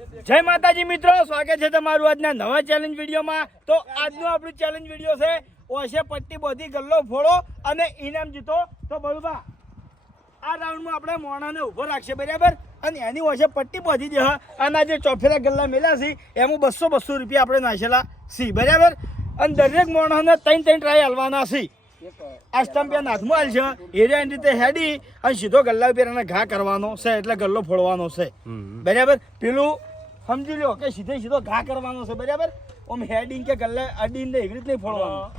જય માતાજી મિત્રો, સ્વાગત છે તમારું આજના નવા ચેલેન્જ વિડીયોમાં। તો આજનો આપણું ચેલેન્જ વિડીયો છે ઓશે પટ્ટી બોધી ગલ્લો ફોડો અને ઇનામ જીતો। તો બળુબા આ રાઉન્ડમાં આપણે મોણાને ઊભો રાખશે બરાબર, અને એની ઓશે પટ્ટી બોધી દે અને આ જે ચોફેરા ગલ્લા મેળ્યા છે એમાં 200 રૂપિયા આપણે નાખેલા છે બરાબર। અને દરેક મોણાને 3 ટ્રાય હાલવાના છે। આ સ્ટમ્પ એના હાથમાં હાલ છે એરિયા રીતે હેડી અને સીધો ગલ્લા ઉપર એને ઘા કરવાનો છે, એટલે ગલ્લો ફોડવાનો છે બરાબર। પેલું સમજી લો કે સીધો ઘા કરવાનો છે બરાબર। ઓમ હેડિંગ કે ગલ્લે અડીને એવી રીતે નહીં ફોડવાનું।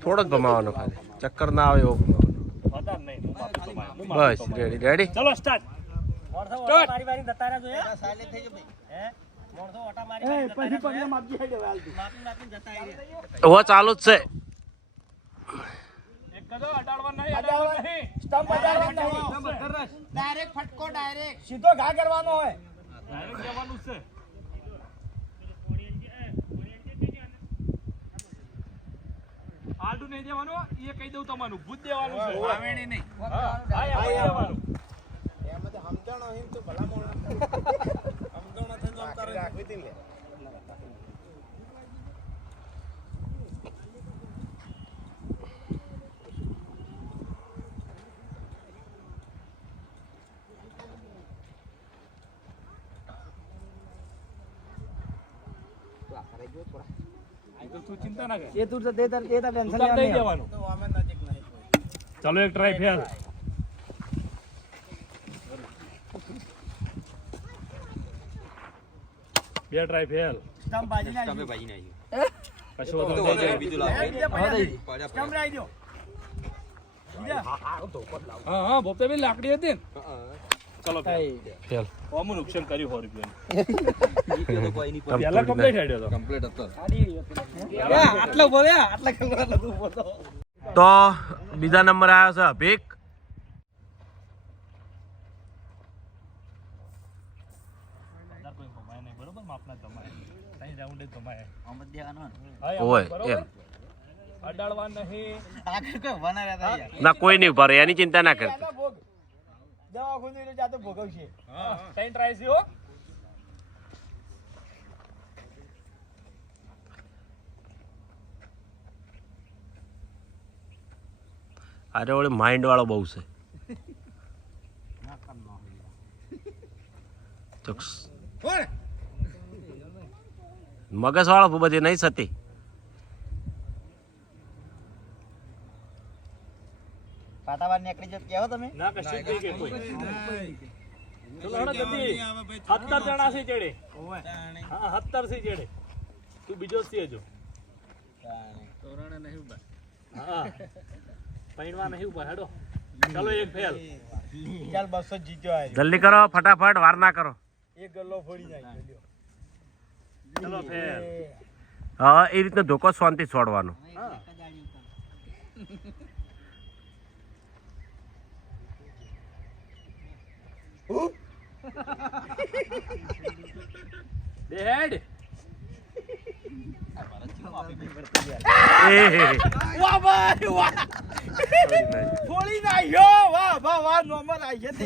થોડો જ ભમાવાનો ખાલી, ચક્કર ના આવે એવો બસ રેડી રેડી ચલો સ્ટાર્ટ। હવે ચાલુ જ છે। ડાયરેક્ટ ફટકો ડાયરેક્ટ સીધો ઘા કરવાનો હોય, ડાયરેક્ટ જવાનું છે। આડું નહીં દેવાનું, એ કહી દઉં તમારું ભૂત દેવાનું છે, આવેણી નહીં। હા દેવાનું એમાં તો સમજણો હિમ તો ભલા મોણા સમજણો થઈ તો કરે રાખવી તી લે। ચિંતા ના કર, એ તું તો દેતા ટેન્શન નહીં દેવાનું। તો અમે નજીક નહીં, ચાલો એક ટ્રાય ફેલ। બે ટ્રાય ફેલ, સ્ટમ્પ બાજી ના કશું વધુ નહીં, બીજું લાવ સ્ટમ્પ રાઈ દો। હા હા બોપતે બી લાકડી હતી ને, ચલો ફેલ। ઓમું નુકસાન કર્યું 100 રૂપિયા તો કોઈ નહીં, પહેલા કમ્પ્લીટ હેડ્યો તો કમ્પ્લીટ હતો આટલો બોલ્યા આટલા કલર નતું બોલતો। તો બીજા નંબર આવ્યો છે અભિક। ના કોઈ નહીં ભરે, એની ચિંતા ના કરતા। અરે ઓળે માઇન્ડ વાળો બહુ છે, મગજ વાળો બધી નહીં થતી। પાટાવાળ નીકળી જત કેવો તમે ના કશું કઈ કે કોઈ ચલો હડો જલ્દી 17 જણા છે ચેડે હા 17 છે ચેડે તું બીજો છે જો તોરાણે નહીં ઉભા હા પૈણવા નહીં ઉભા હેડો ચલો એક ફેલ ચાલ 200 જીત્યો આ જલ્દી કરો ફટાફટ, વાર ના કરો। એક ગલ્લો ફોડી નાખ્યો ચલો ફેલ। હા એ રીતનો ધોકો શાંતિ છોડવાનો। બેડ વાહ ભાઈ વાહ ફોડી નાખ્યો, વાહ વાહ વાહ નંબર આવી છે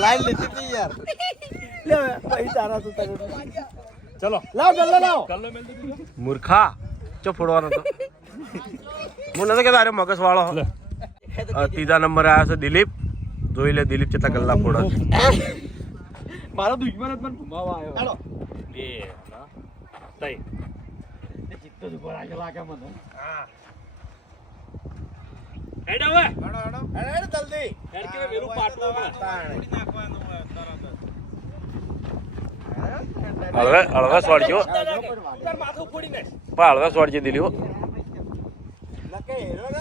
લાઈન લીધી હતી યાર લે ભાઈ તારા તો તને ચલો લાવ ગલ્લો લાવ ગલ્લો મેલ દીધો મૂર્ખા ચો ફોડવાનો તો હું નથી કહેતો અરે મગજ વાળો। ત્રીજા નંબર આવ્યો છે દિલીપ। જોઈ લે દિલીપ કેટલા ગલ્લા ફોડે છે। મારો દુશ્મન જ મને ઘુમાવા આવ્યો હાલો બે ના તઈ એ ચિત્તો જ ઉપર આગળ લાગે મને હા હેડ હવે હેડ જલ્દી હેડ કે વેલું પાટવું ફોડી નાખવાનું તરત હળવે છોડજો, તાર માથું ફોડી નાખ પણ હળવે છોડજો દિલીપ। લકે હેરો ને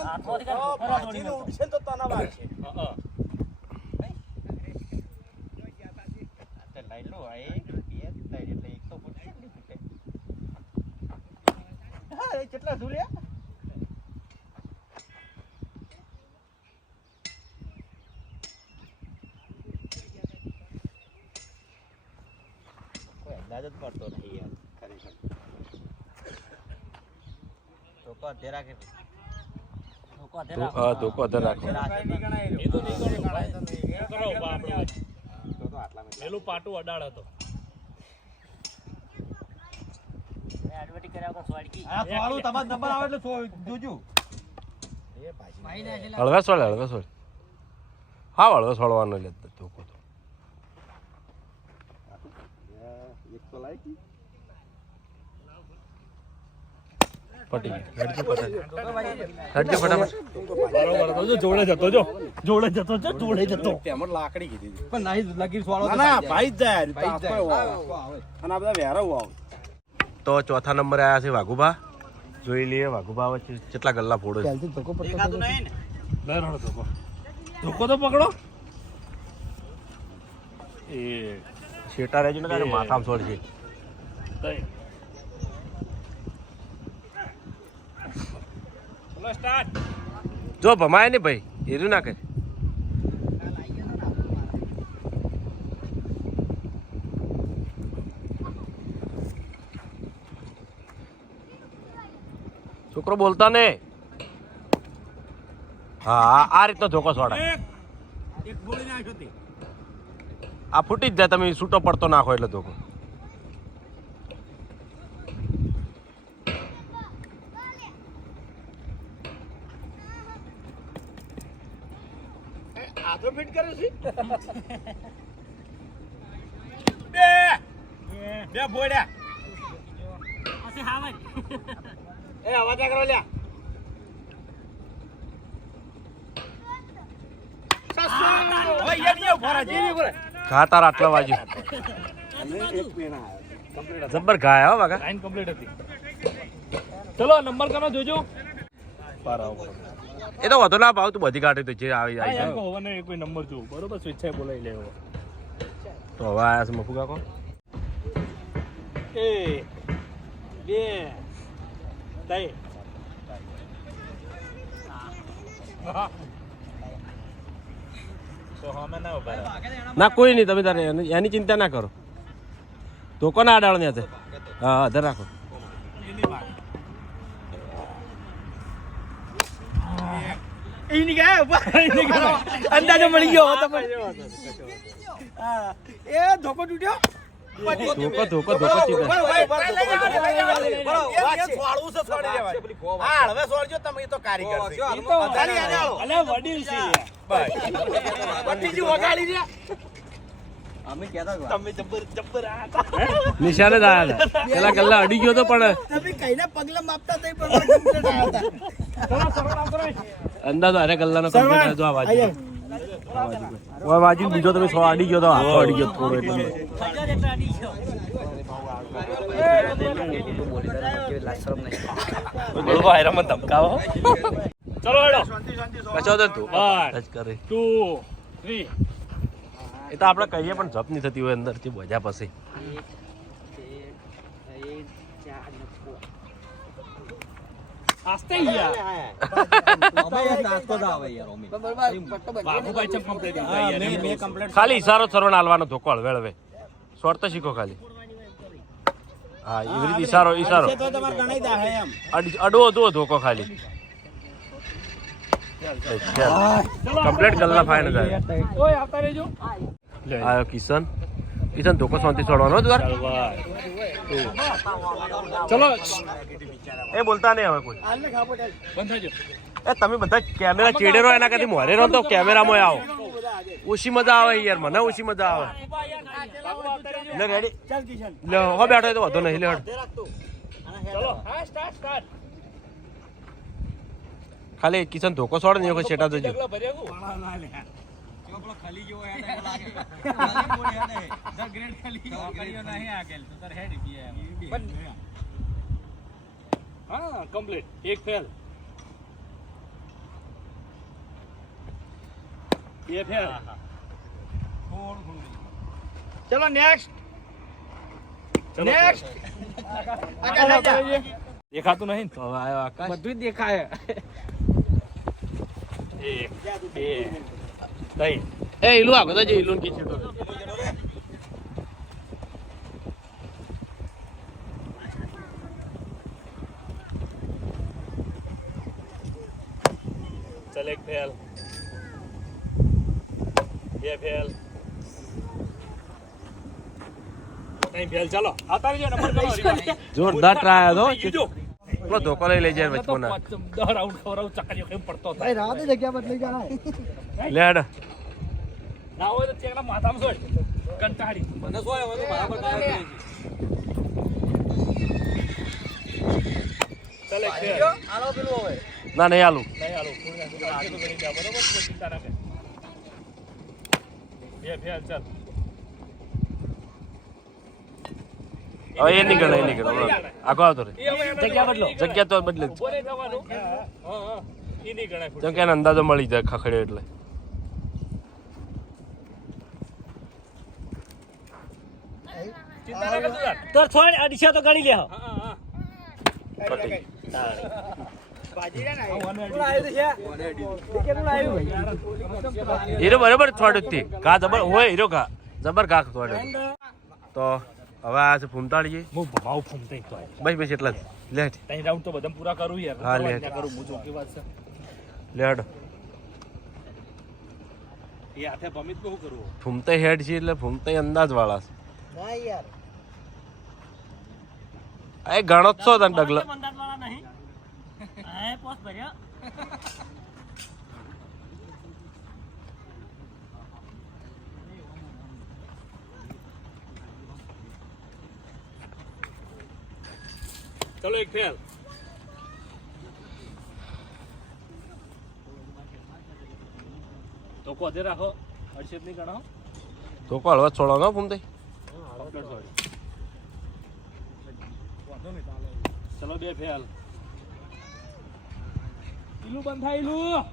પાછીને ઉડશે તો તને વાગશે હા લાઈલો આય બે તાઈ એટલે 100 ફૂટ કેટલી ફૂટે હા એ કેટલા ઝૂલ્યા કોઈ અંદાજ જ પડતો નહીં યાર ખરેખર તો કો તેરા કે ધોકો અધર રાખો. પેલું પાટું અડાડ હતો. હળવે સોળ હા હળવે સોળવાનો લે ધોકો તો પટી ગયું. ફટાફટ. જોડે જતો તો ચોથા નંબરે આવ્યા છે વાઘુબા. જોઈ લઈએ વાઘુબા વચ્ચે કેટલા ગલ્લા ફોડો છે. ધોકો તો પકડો. એ શેટા રહેજો ને તારે માથામાં સોળ છે. જો ભમાય ને ભાઈ એરું ના કરે. છોકરો બોલતા ને. હા આ રીતનો ધોકો સોડા. આ ફૂટી જ જાય તમે છૂટો પડતો નાખો એટલે ધોકો. હાથો ફિટ કરે છે બે ફોડ્યા એ અવાજ કરો લ્યા ઘા તારા આટલા વાગ્યું જબ્બર ઘા હો બાકા. લાઈન કમ્પ્લીટ હતી. ચલો નંબર કનો જોજો. એ તો વધુ ના ભાવ તું બધી કાઢી તો જે આવી હા જાય યાર હોવાને કોઈ નંબર જો બરોબર સ્વેચ્છાએ બોલાવી લેવો. તો હવે આયા છે મફુ કાકો. એ બે તઈ તો હમે ના ઉભા ના કોઈ નહીં તમે તારે એની ચિંતા ના કરો. ધોકો ના અડાડો ને હાથે. હા અધર રાખો. અંદાજો મળી ગયો એ ધોકો તૂટ્યો. ધોકો નિશાને જ આયા હતા. પેલા ગલ્લા અડી ગયો તો પણ તમે કઈના પગલા માપતા તઈ પણ અંદાજો અરે ગલ્લાનો કમ્પ્લીટ જો આ વાજી બીજો તમે સો અડી ગયો તો હાથો અડી ગયો થોડો એટલે બોલવા હેરામત ધમકાવો. ચલો હેડો. કચો તો તું ટચ કરે 2 3 એ તો આપણે કહીએ પણ જપ નહીં થતી હોય અંદરથી બોજા પછી. આસ્તે યાર બાબુભાઈ ચમ કમ્પ્લીટ ખાલી ઈશારો સરવણ હાલવાનો ધોકો હળવે હળવે શોર્ટ તો શીખો ખાલી. હા એવી રીતે ઈશારો અડવો અધવો ધોકો ખાલી. કમ્પ્લીટ ગલ્લા ફાઈન થાય. ઓય આવતા રહેજો. આયો કિશન ધોકો શાંતિ છોડવાનો દ્વાર. ચલો એ બોલતા નહીં હવે કોઈ. બંધ થજો. એ તમે બધા કેમેરા ચેડે રહો એના કરતી મોરે રહો તો કેમેરામાં આવો. ઓછી મજા આવે યાર મને ઓછી મજા આવે. લે રેડી ચાલ કિશન લે હો બેઠો તો વધુ નહીં લે હટ. ચલો હા સ્ટાર્ટ ખાલી કિશન ધોકો છોડે ને વખત છેટા જજો. હા કમ્પ્લીટ એક ફેલ બે ફેલ ચલો નેક્સ્ટ દેખાતું નહીં તો હવે આયો આકાશ. બધું જ દેખાય એક બે ત્રણ એ ઈલું આગળ જજો ઈલું કી છેટો. चल एक फेल બે ફેલ નહીં ફેલ ચાલો આતા રહેજો નંબર કરો જોરદાર ટ્રાય હતો કીજો પેલો ધોકો લઈ લેજે વચમાં 10 રાઉન્ડ ખવરાવ ચકરીઓ કેમ પડતો થાય ભાઈ રાતે જગ્યા બદલી જાય લે હેડ ના હોય તો ચેકના માથામાં સોય કંટાળી મને સોય હવે તો બરાબર થાય ચાલ એક ફેલ આલો પેલું હવે ના નહીં આલું નહીં હાલો પૂરી નાખો આગે તો કરી દે બરોબર કોઈ ચિંતા ના કર બે ફેલ ચાલ હવે એ નહીં ગણાય નહીં ગણાય આગો આવતો રે જગ્યા બદલો જગ્યા તો બદલે જ. બોલે જવાનું હા ઈ નહીં ગણાય જેમ કે એને અંદાજો મળી જાય ખખડ્યો એટલે ચિંતા ના કરજો યાર તો છોડ આ દિશા તો ગણી લે હા હા પટી બાજી રે ના કોણ આવ્યું છે કેટલું આવ્યું ભાઈ હીરો બરાબર થોડુંક થી કા જબર હોય હીરો કા જબર કા થોડું તો હવે આ છે ફૂમતાળીએ હું ભાવ ફૂમતે તો બસ બસ એટલા જ લે તઈ રાઉન્ડ તો બધા પૂરા કરું યાર હા, લે. ત્યાં કરું હું ચોકી વાત છે લેડ એ હાથે ભમિત નું શું કરવું ફૂમતે હેડ છે એટલે ફૂમતે અંદાજ વાળા છે ના યાર આ ગણો જ છો તને ડગલો મંદાત વાળા નહીં આ પોસ ભર્યો ચલો એક ફેલ તો કોદે રાખો હર્ષિત ની ગણો તો કો હળવા છોડવાનો ફૂમતે કમ્પ્લીટ સોરી ચલો બે ફેલ ઈલું બંધ થાય ઈલું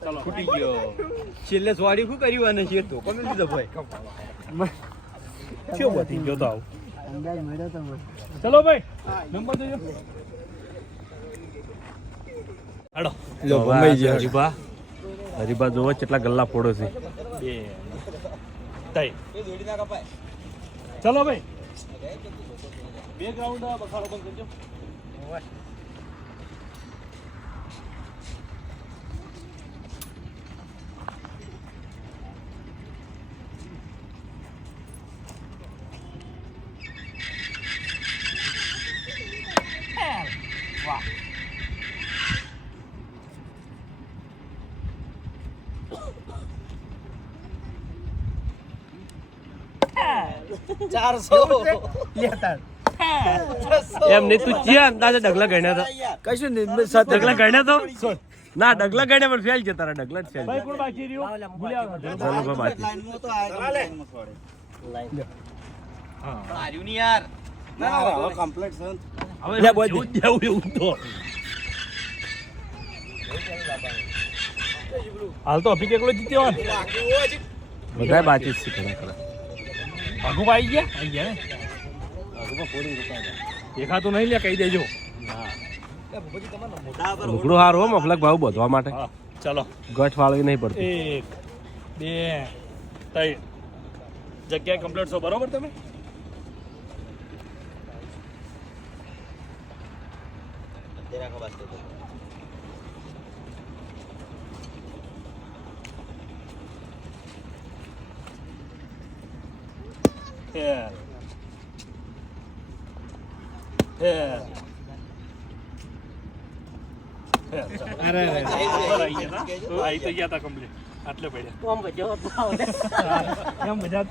ચલો ફૂટી ગયો છેલ્લે સ્વાડી શું કર્યું અને છે તો કોમે લીધો ભાઈ કેવો બધી ગયો તો આવ અંદાજ મળ્યો તો મને ચલો ભાઈ નંબર દેજો હાડો લો ભમાઈ ગયા હરીબા હરીબા જોવો કેટલા ગલ્લા ફોડો છે બે તઈ ચલો ભાઈ બે ગ્રાઉન્ડ બખાડો બંધ કરજો એમ નહીં તું ક્યાં અંદાજે ડગલા ગણ્યા હતા કશું નહીં ડગલા ગણ્યા તો ના ડગલા ગણ્યા પણ ફેલ છે તારા ડગલા જ ફેલ ભાઈ કોણ બાકી રહ્યું ભૂલ્યા ચાલો બાકી હવે જેવું જેવું એવું તો હાલ તો અભિક એકલો જીત્યો હોય ને બધા બાકી જ છે ખરા ખરા આગુમાં આવી ગયા ને દેખાતું નહીં લે કહી દેજો લુગડું હારું હો મફલક ભાવ બધવા માટે હા ચલો ગઠ વાળવી નહીં પડતી 1 2 3 જગ્યા કમ્પ્લીટ છો બરોબર તમે ફેલ ફેલ અરે આઈ તો ગયા તા કમ્પ્લીટ આટલે પડ્યા કોમ બચ્યો તો એમ બધા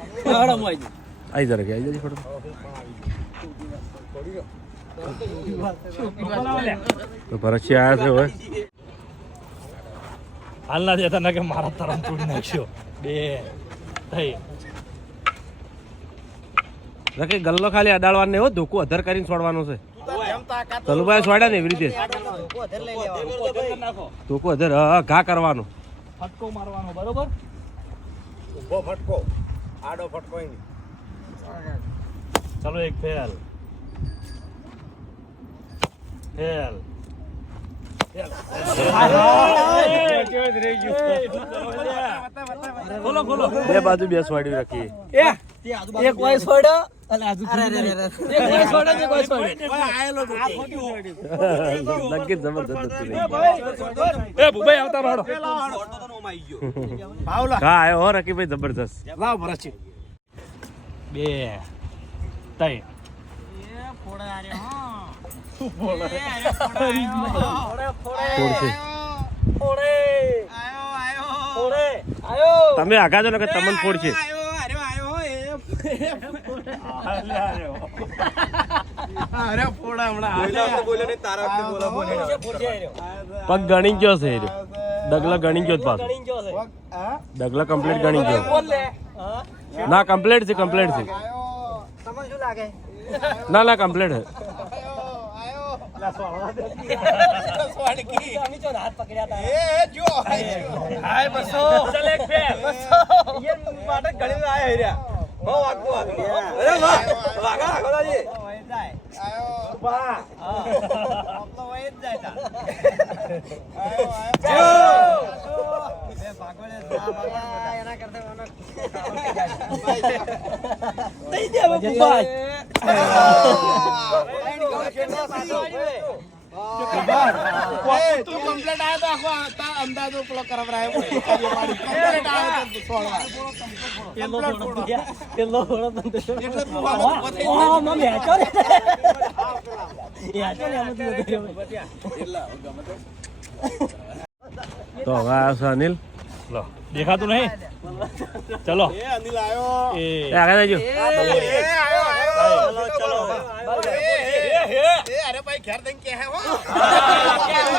આઈ જરા કે આઈ જજે ફટો તો ભરતસિંહ આયા છે હવે હાલ ના દેતા ના કે મારા તરમ તોડી નાખ્યો 2 કે ગલ્લો ખાલી અડાડવાનો નહીં હો ધોકો અધર કરીને છોડવાનો છે તલુભાઈ છોડ્યા ને એવી રીતે ધોકો અધર ઘા કરવાનો ફટકો મારવાનો બરોબર ઉભો ફટકો આડો ફટકો નહીં ચલો એક ફેલ ફેલ ખોલો ખોલો બે બાજુ બે સ્વાડી રાખી એક વાય છોડો નક્કી જબરદસ્ત હતું. એ ભૂભાઈ આવતા રહો હા આયો હો રકીભાઈ જબરદસ્ત. લાવ ભરાચી 2 3 તમે આગા જો ને કે તમને ફોડ છે. પગ ગણી ગયો છે એ રહ્યો. ડગલા ગણી ગયો જ પાછો. ડગલા કમ્પ્લીટ ગણી ગયો. ના કમ્પ્લીટ છે કમ્પ્લીટ છે. ના ના કમ્પ્લીટ છે. તું કમ્પ્લીટ આવ્યો તો આખો અંદાજો પેલો કરવરાયો કમ્પ્લીટ આવ્યો તો છોડવા તો હવે આવ્યો છે અનિલ. લો દેખાતું નહીં ચલો અનિલ આવ્યો એ એ આગળ જજો. અરે ભાઈ ઘેર દઈને કે હે હો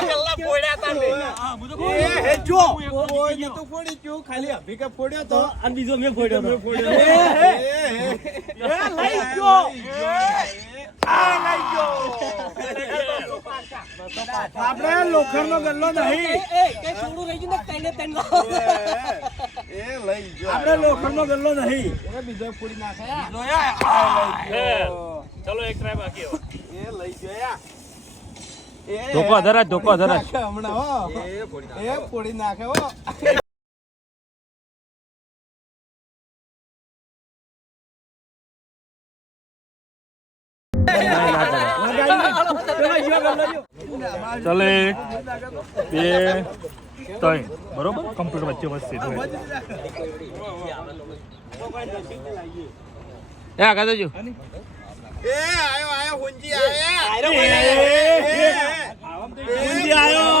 કલ્લા ફોડ્યા તા મે એ જો કોઈ તો ફોડી ક્યો ખાલી અભી કે ફોડ્યો તો અને બીજો મે ફોડ્યો લઈ ગયો આ લઈ ગયો આપણે લોખંડનો ગલ્લો નહીં આપણે લોખંડનો ગલ્લો નહીં બીજો ફોડી નાખે ચલો એક ટ્રાય બાકી હવે. એ લઈ ગયા ધોકો ધરાજ ધોકો ધરાજ. હમણાં હો એ ફોડી નાખે હો ચલે 2 3 બરોબર કમ્પ્લીટ વચ્ચે વચ્ચે એ આગળ જજો. એ આયો હુંજી આયો હુંજી આયો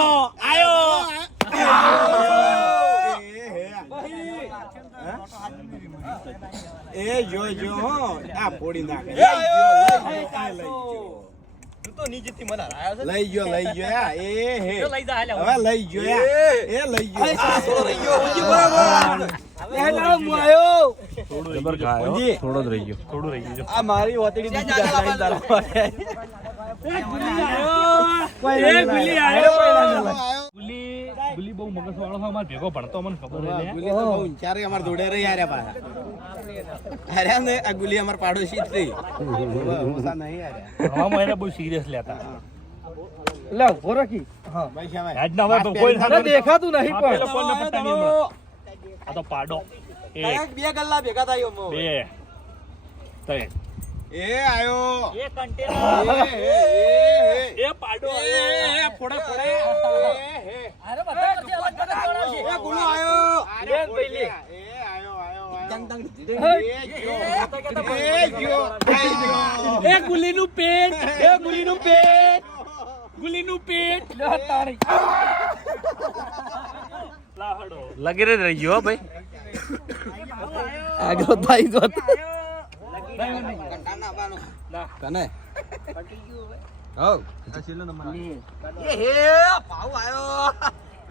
એ જો જો હો આ ફોડી નાખે લઈ ગયો લઈ ગયો એ હે હવે લઈ ગયો એ લઈ ગયો જબર ખાયો. થોડો જ રહી ગયો. થોડું રહી ગયું આ મારી ઓતડી બીજી ગુલી બહુ મગજ વાળો છે અમાર ભેગો ભણતો મને ખબર છે ચારે અમાર જોડે રહી આરે પાછા અરે ને આ ગુલી અમાર પાડોશી જ થઈ ઓસા નહીં આરે ભણવામાં એને બહુ સિરિયસ લેતા લે ઉભો રાખી હા ભાઈ શાબાશ આજ ના હોય તો કોઈ દેખાતું નહીં આ પેલો કોણને પટ્ટા નહીં હમણાં. આ તો પાડો એક બે ગલ્લા ભેગા થાય 2 3 એ આયો એ પાડો એ ફોડે ફોડે અરે બધા કરતી અલગ અલગ બનાવશે એ ગુલો આયો અરે પેલી એ આયો ટંગ ટંગ એ જો એ ગુલીનું પેટ ગુલીનું પેટ લે તારી લાહડો લગી રહી ગયો હો ભાઈ. આગળ ભાઈ જો કને હો છેલ્લો નંબર એ હે પાઉ આયો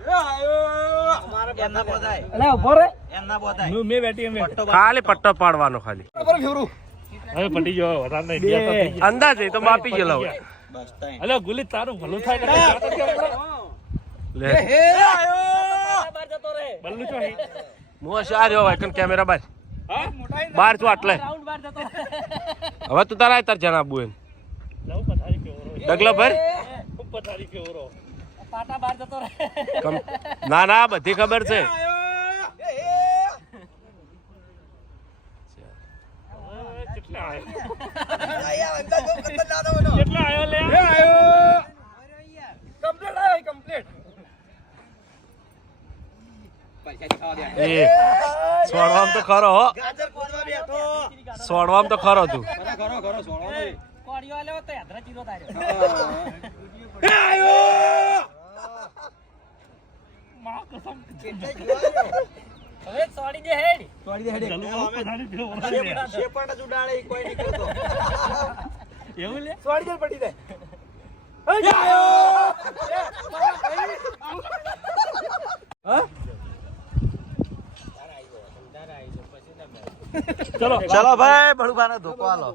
એ આયો અમારે એમના બોધાય અલે ઉભો રે એમના બોધાય મે બેટી એમ ખાલી પટ્ટો પાડવાનો ખાલી. પર ફેરું હવે પટી ગયો વધારે નહીં બે તો થઈ ગયા. અંદાજે તો માપી ગયેલા હોય. બસ ટાઈમ અલે ગુલી તારું ભલું થાય ને લે હે આયો બહાર જતો રે બલ્લુ છો હે હું આ રહ્યો વાયકન કેમેરા બાર હા બાર છું આટલે. હવે તું તારા તાર જણાબુ એમ લવ પથારી કેવો રો ડગલા ભર. ખૂબ પથારી કેવો રો ના ના બધી ખબર છે. કેટલા આવ્યો લે એ સોડવામાં તો ખરો હો. સોડવામાં તો ખરો તું. એવું લે સોડી દે પડી દે ચલો ચલો ભાઈ બળુબાનો ધોકો આલો.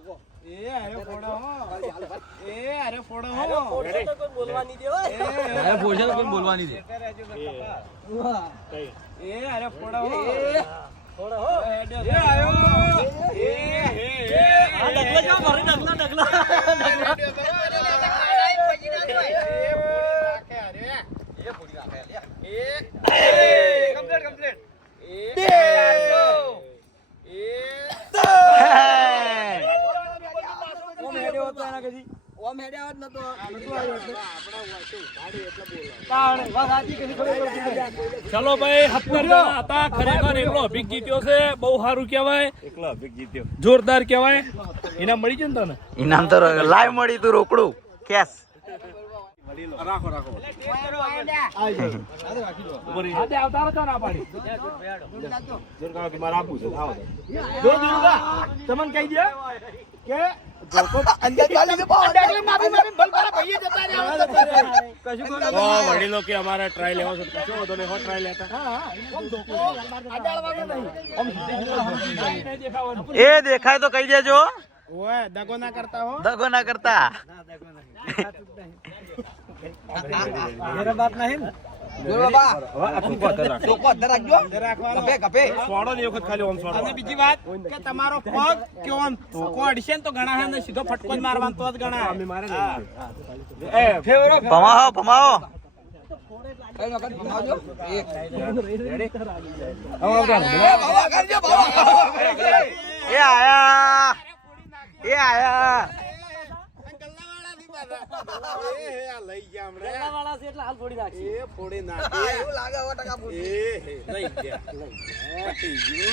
અરે ફોડો હો અરે ભોજન કોઈ બોલવાની દે. અરે ફોડો હો ચલો ભાઈ 70 જણા હતા ખરેખર એકલો અભિક જીત્યો છે બહુ સારું કહેવાય એકલો અભિક જીત્યો જોરદાર કહેવાય ઇનામ મળી છે ને તને ઇનામ તો લાઈવ મળી તું રોકડું કેશ. તમને કહી દે કે વડીલો કે અમારે ટ્રાય લેવો છે શું હતો ને ટ્રાય લેતા એ દેખાય તો કહી દેજો. ઓય દગો ના કરતા હો દગો ના કરતા. અને બીજી વાત કે તમારો પગ કેવો આમ ધોકો અડશે ને તો ગણા હે ને સીધો ફટકો જ મારવાનો તો જ ગણા ભમાવો ભમાવો. એ આયા એ આયા.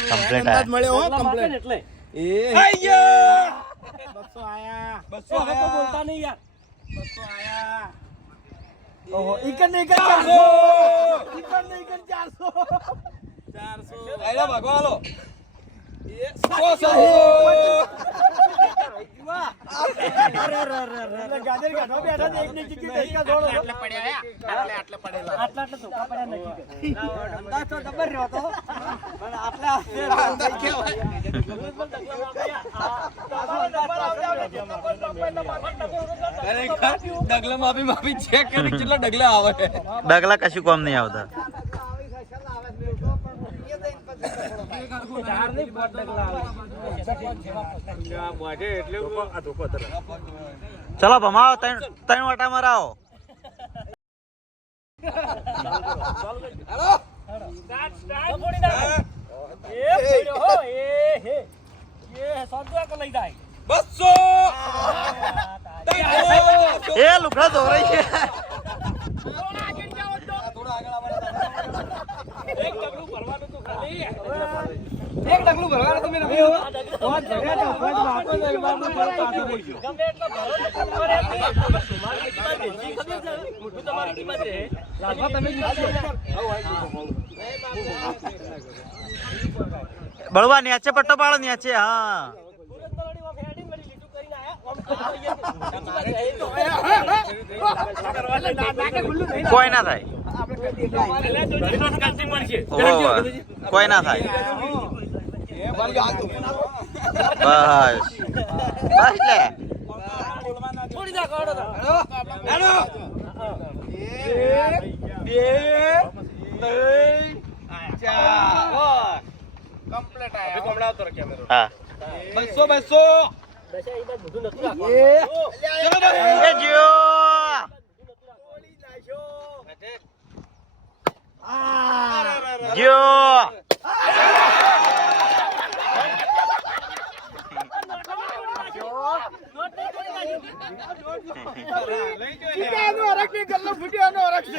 કમ્પ્લીટ મળ્યો હો કમ્પ્લીટ એટલે બસો બોલતા નહીં યાર 200 આયા ઓહો ઈકન ને ઈકન 400 આયલા ભગવાલો ગાજર કાઢો બેઠા એક ની ચીકી ધક્કા દોડો આટલે પડ્યા આટલે પડેલા આટલા ધોકા પડ્યા નથી અંદાજ તો જબર રહ્યો તો પણ આટલા અંદાજ કેવાય ડગલા માફી ચેક કરી કેટલા ડગલા આવે. ડગલા કશું કામ નહીં આવતા. ચલો ભમાવો ત્રણ વાટા મરાવો. એ લુકડા દોરાય છે. એક ડગલું ભરવાનું તમે નથી હો તો જગ્યા તો ફટ વાતો ને એકબારનો ફરક પાછો બોલજો ગમે એટલો ભરો તમારી કિંમત છે લાગવા તમે બળવા નેચે પટ્ટો પાડો નેચે. હા કોઈ ના થાય. કોઈ ના થાય. બસ બસ લે. હા 200 એ જો જો આનો હરખ ને ગલ્લો ફૂટ્યો આનો હરખ છે.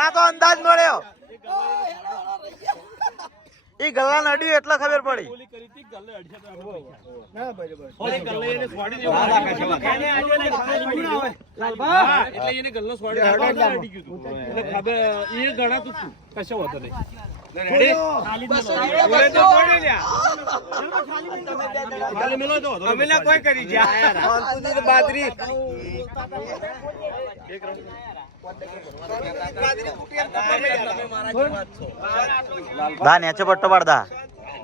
આ તો અંદાજ મળ્યો ઈ ગલ્લા નડ્યું એટલે ખબર પડી ગોલી કરી હતી ગલ્લે અડ્યા તો ના બરાબર. આપણે ગલ્લે એને સ્વાડી દેવો. હા, એટલે એને ગલ્લો સ્વાડી દેવો. અડી ગયું તું. એટલે ખબર એ ગણાતું તું. કશો વાંધો નહીં. ખાલી મેલો તો કોઈ કરી જાય બાદરી દા નેચે પટ્ટો પાડદા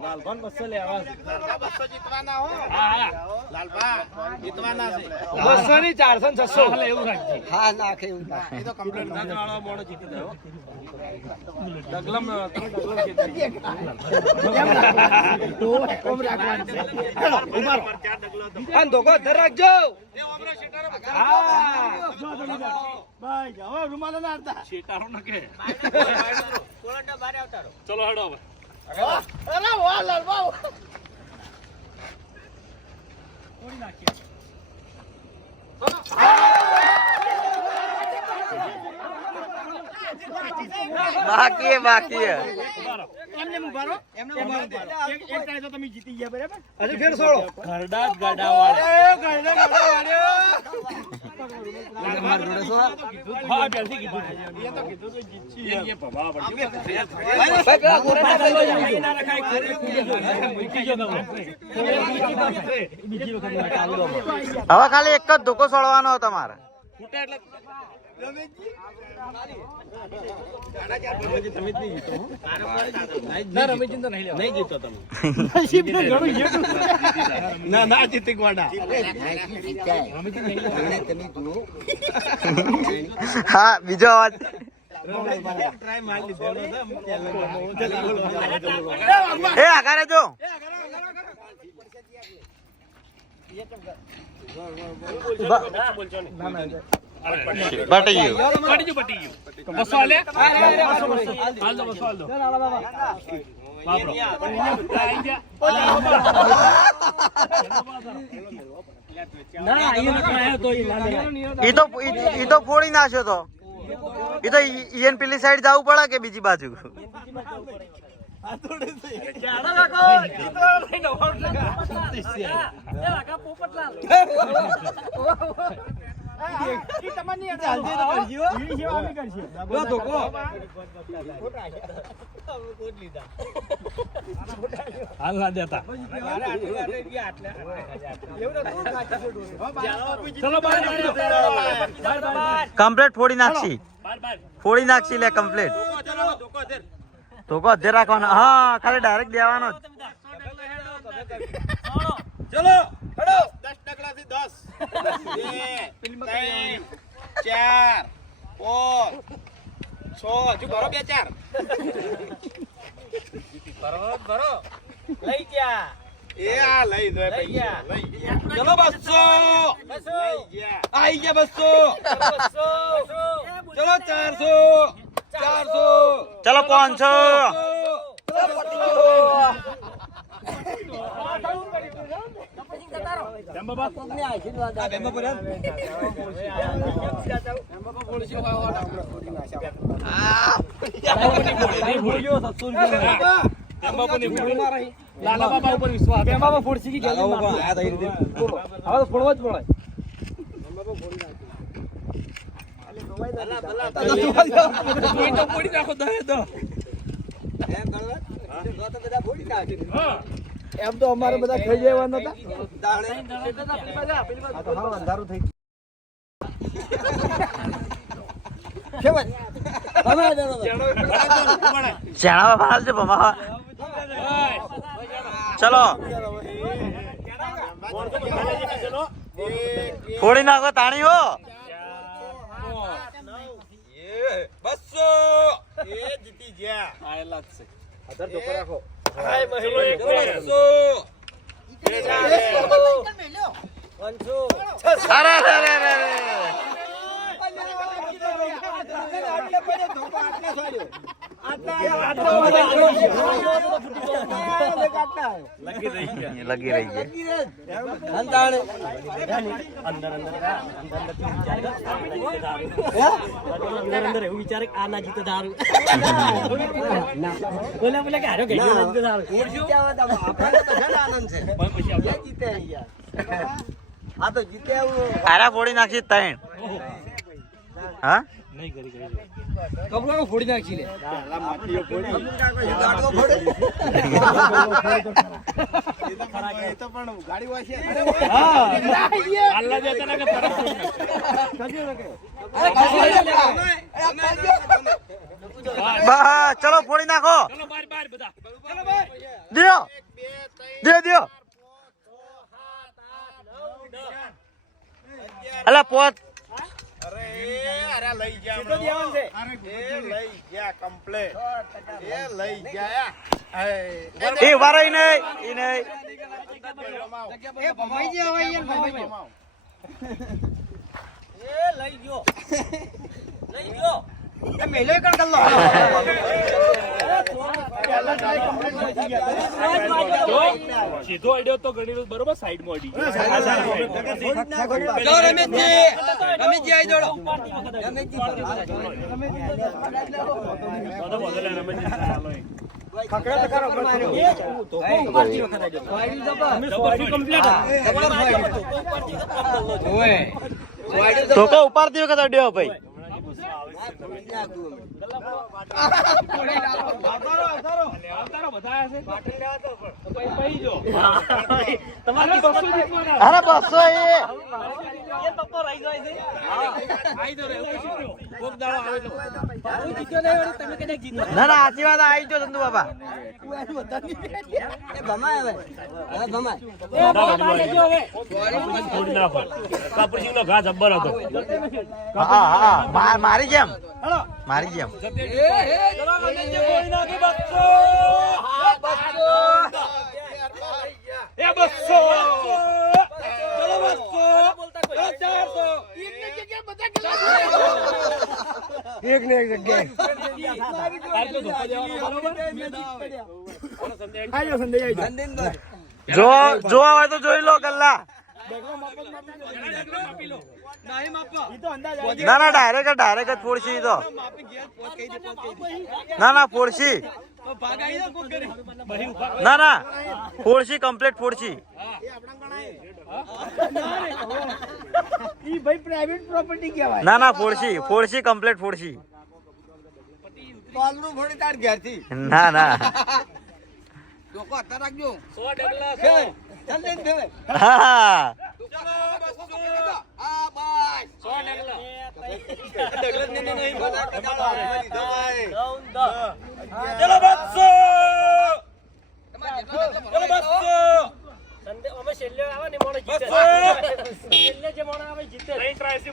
લાલભાન 200 લેવા. 200 જીતવાના હો. હા લાલભા જીતવાના છે. 200 ની 400 ને 600 હાલે એવું રાખજે. હા નાખે એવું એ તો કમ્પ્લીટ ના વાળો મોડો જીતી ગયો. ડગલમ તમે ડગલમ જીતી. ઓમ રાખવાનું છે. આન ધોકો ધર રાખજો. ભાઈ હવે રૂમાલો ના આવતા. શેટારો ન કે. ચલો હેડો હવે. અરે વાહ લાલભા. બાકી હે બાકી હે એમને ઉભારો એમને ઉભારો. એક ટાઈ તો તમે જીતી ગયા બરાબર. હજી ફેર છોડો. ઘરડા જ ગાડા વાળા. હા પહેલથી કીધું. એ તો કીધું તો જીતશી. એ ભવા પડશે. હવે ખાલી એક જ ધોકો છોડવાનો તમારે ફૂટા એટલે ના જીતી ગોડા. હા બીજો અવાજ એ આગારે જો પટી ગયું બસો હાલે. હાલ દો બસો હાલ દો. બાપરો. આઈ ગયા. ઈ તો ફોડી નાખ્યો તો ઈ તો ઈયન પેલી સાઈડ જવું પડે કે બીજી બાજુ હાલ ના દેતા. ચલો બાર કમ્પ્લેટ ફોડી નાખશી ફોડી નાખશી લે કમ્પ્લેટ ધોકો અધે રાખવાનો હા ખાલી ડાયરેક્ટ દેવાનો જ ચલો હેડો 10 ટકલાથી 10 2 3 4 5 6 હજુ ભરો 2 4 ભરો લઈ ગયા એ આ લઈ દો લઈ ગયા ચલો 200 લઈ ગયા આઈ ગયા 200 ચલો 400 ચલો 500 લાલા બાબા ઉપર વિશ્વાસ. બેમાં ફોડસી કે ગેલી હવે તો ફોડવો જ પડે. એ તો ફોડી નાખો દે તો. એમ તો અમારે બધા ખાઈ જવાના ચણા બાબા છે ભમા ચલો ફોડી નાખો તાણી હો 200 એ જીતી ગયા આયેલા જ છે. આધાર ધોકો રાખો હાય મહિલો એક 200 અરે અરે અરે અરે લગી રહી છે અંદર એવું વિચારે કે આ ના જીતે દારૂ બોલે બોલે કે હારો ગઈ દારૂ આ તો જીતે આવું આરા ફોડી નાખી ત્રણ હા કપડો ફોડી નાખી લે આલ્લા જતા ના કે તરફ બસ ચલો ફોડી નાખો ચલો બાર બાર બધા દિયો દિયો અલા પોત સીધો દેવાનું છે. એ વારો ઈ નહીં ઈ નહીં સીધો આઈડિયો તો ઘણી વખત બરોબર સાઈડ માં અડી તો કો ઉપાડતી વખત અડ્યો ભાઈ તમારે 200 જીતવાના. અરે 200 ના ના સાચી વાત આવી જો ધંધુ બાબા થોડી ના પર. કાપુરસિંહનો ઘા જબ્બર હતો. હા હા મારી જેમ મારી જેમ એ 200. જો જોવા હોય તો જોઈ લો ગલ્લા ના ના ડાયરેક્ટ જ ફોડશી તો ના ના ફોડશી ના ના ફોડશી કમ્પ્લીટ ફોડશી ઈ ભાઈ પ્રાઇવેટ પ્રોપર્ટી કહેવાય. ના ના ફોડશી કમ્પ્લીટ ફોડશી પાલનું ફોડી તાર ઘેરથી ના ના લોકો અત્યારે રાખજો 100 ડગલા હા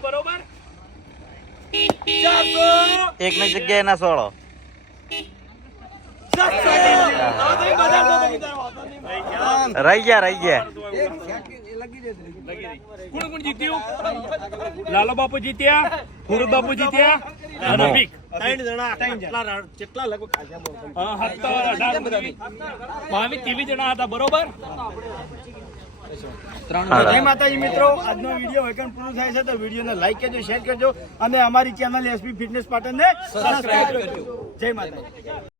બરોબર. એક ની જગ્યાએ ના સોળો રહી ગયા કોણ જીત્યું? લાલો બાપુ જીત્યા, હુરુ બાપુ જીત્યા અને ભીખ. 3 જણા કેટલા લગભગ 22 જણા હતા બરોબર. જય માતાજી મિત્રો, આજનો વિડીયો વેકન પૂરો થાય છે તો વિડીયોને લાઈક કરજો, શેર કરજો અને અમારી ચેનલ એસપી ફિટનેસ પાટણને સબસ્ક્રાઇબ કરજો. જય માતાજી.